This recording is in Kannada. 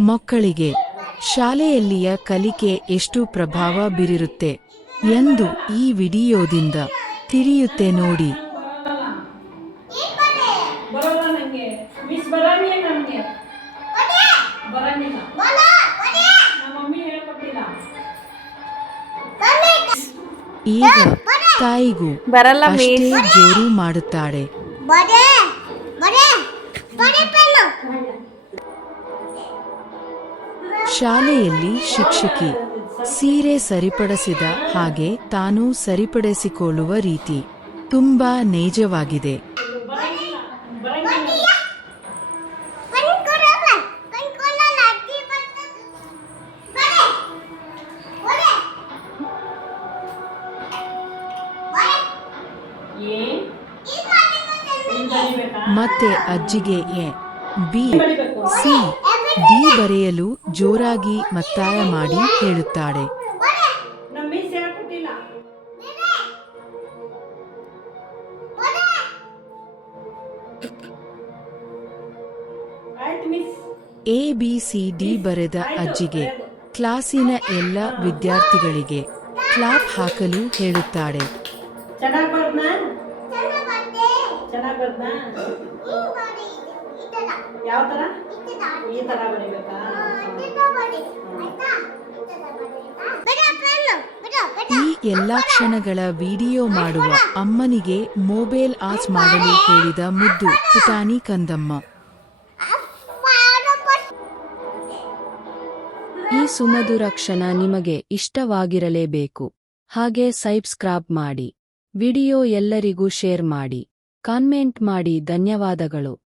ಮಕ್ಕಳಿಗೆ ಶಾಲೆಯಲ್ಲಿಯ ಕಲಿಕೆ ಎಷ್ಟು ಪ್ರಭಾವ ಬೀರಿರುತ್ತೆ ಎಂದು ಈ ವಿಡಿಯೋದಿಂದ ತಿಳಿಯುತ್ತೆ ನೋಡಿ. ಈಗ ತಾಯಿಗೂ ಬರಲ್ಲ ಅಷ್ಟೇ ಜೋರು ಮಾಡುತ್ತಾಳೆ. ಶಾಲೆಯಲ್ಲಿ ಶಿಕ್ಷಕಿ ಸೀರೆ ಸರಿಪಡಿಸಿದ ಹಾಗೆ ತಾನು ಸರಿಪಡಿಸಿಕೊಳ್ಳುವ ರೀತಿ ತುಂಬಾ ನೈಜವಾಗಿದೆ. ಮತ್ತೆ ಅಜ್ಜಿಗೆ ಎ ಬಿ ಸಿ ಡಿ ಬರೆಯಲು ಜೋರಾಗಿ ಮತ್ತಾಯ ಮಾಡಿ ಹೇಳುತ್ತಾಳೆ. ಎ ಬಿ ಸಿ ಡಿ ಬರೆದ ಅಜ್ಜಿಗೆ ಕ್ಲಾಸಿನ ಎಲ್ಲ ವಿದ್ಯಾರ್ಥಿಗಳಿಗೆ ಕ್ಲಾಪ್ ಹಾಕಲು ಹೇಳುತ್ತಾಳೆ. ಚೆನ್ನಾಗ್ ಯಾವ ತರ? ಈ ತರ ಈ ಬರಿಬೇಕಾ ಎಲ್ಲಾ ಕ್ಷಣಗಳ ವಿಡಿಯೋ ಮಾಡುವ ಅಮ್ಮನಿಗೆ ಮೊಬೈಲ್ ಆಚ್ ಮಾಡಲು ಕೇಳಿದ ಮುದ್ದು ಪುಟಾಣಿ ಕಂದಮ್ಮ. ಈ ಸುಮಧುರ ಕ್ಷಣ ನಿಮಗೆ ಇಷ್ಟವಾಗಿರಲೇಬೇಕು. ಹಾಗೆ ಸಬ್ಸ್ಕ್ರೈಬ್ ಮಾಡಿ. ವಿಡಿಯೋ ಎಲ್ಲರಿಗೂ ಶೇರ್ ಮಾಡಿ. ಕಾನ್ಮೆಂಟ್ ಮಾಡಿ. ಧನ್ಯವಾದಗಳು.